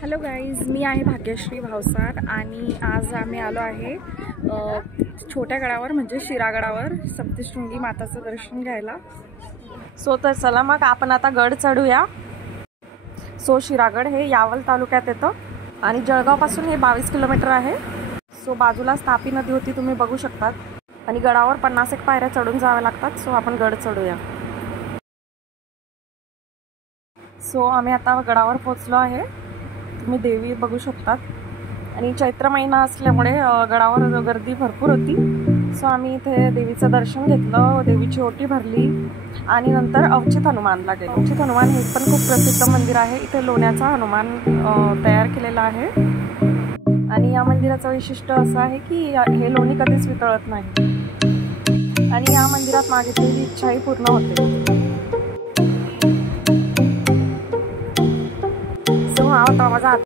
Hello guys, मी आहे भाग्यश्री भावसार आणि आज आम्ही आलो आहे छोट्या गडावर म्हणजे शिरागडावर सप्तशृंगी माताचं दर्शन घ्यायला. तर चला मग आपण आता गड चढूया. शिरागड हे यावल तालुक्यात येतं आणि जळगावपासून हे 22 किलोमीटर आहे. बाजूलाच तापी नदी होती, तुम्ही बघू शकतात. आणि गडावर 50 पायऱ्या चढून जाव्या लागतात. आम्ही गड चढूया. आम्ही आता गडावर पोहोचलो आहे. तुम्ही देवी बघू शकतात आणि चैत्र महिना असल्यामुळे गडावर गर्दी भरपूर होती. आम्ही इथे देवीचं दर्शन घेतलं, देवीची ओटी भरली आणि नंतर अवचित हनुमानला गेलो. अवचित हनुमान हे पण खूप प्रसिद्ध मंदिर आहे. इथे लोण्याचा हनुमान तयार केलेला आहे आणि या मंदिराचं वैशिष्ट्य असं आहे की हे लोणी कधीच वितळत नाही आणि या मंदिरात मागितलेली इच्छाही पूर्ण होते. हा होता माझा